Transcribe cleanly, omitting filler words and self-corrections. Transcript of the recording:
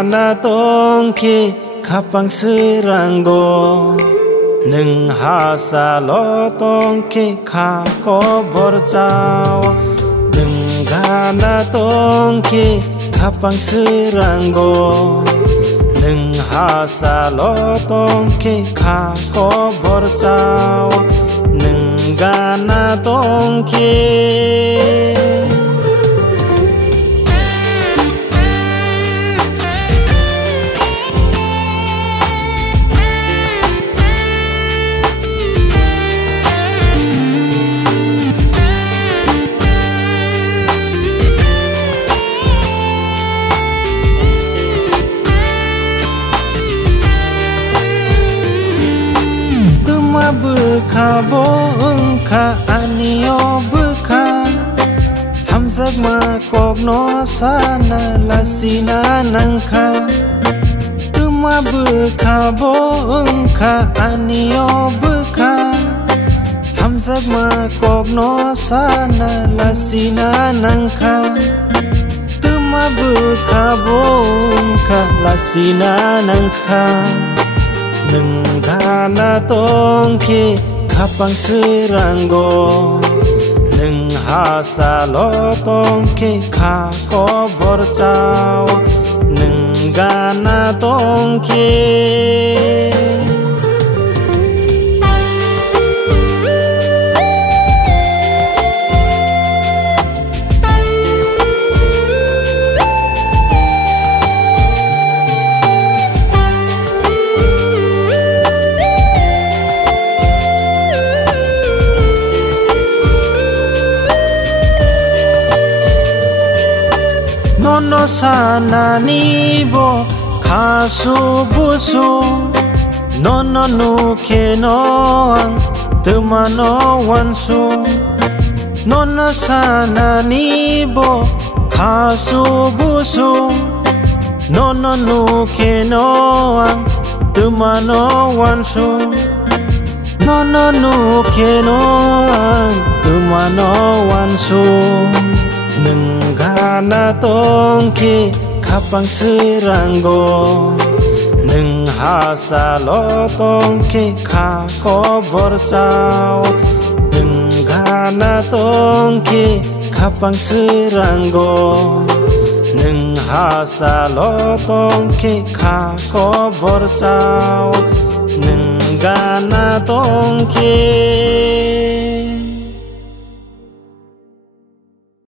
gana tongki kapang seranggo neng hasa lo tongki kako borjao neng gana tongki kapang seranggo neng hasa lo tongki kako borjao neng gana tongki beka bo engka anio beka hamzak makok no sana lasina nangka tuma beka bo engka anio beka hamzak makok no sana lasina nangka tuma beka bo engka lasina nangka neng gana tongki kapang seranggo neng hasa lo tongki kako borjao neng gana tongki nono sana nibo kasu busu nono nuke noang temano wansu nono sana nibo kasu busu nono nuke noang temano wansu nono nuke noang temano wansu neng gana tongki kapang seranggo neng hasa lo tongki kako borjao neng gana tongki kapang seranggo neng hasa lo tongki kako borjao neng gana tongki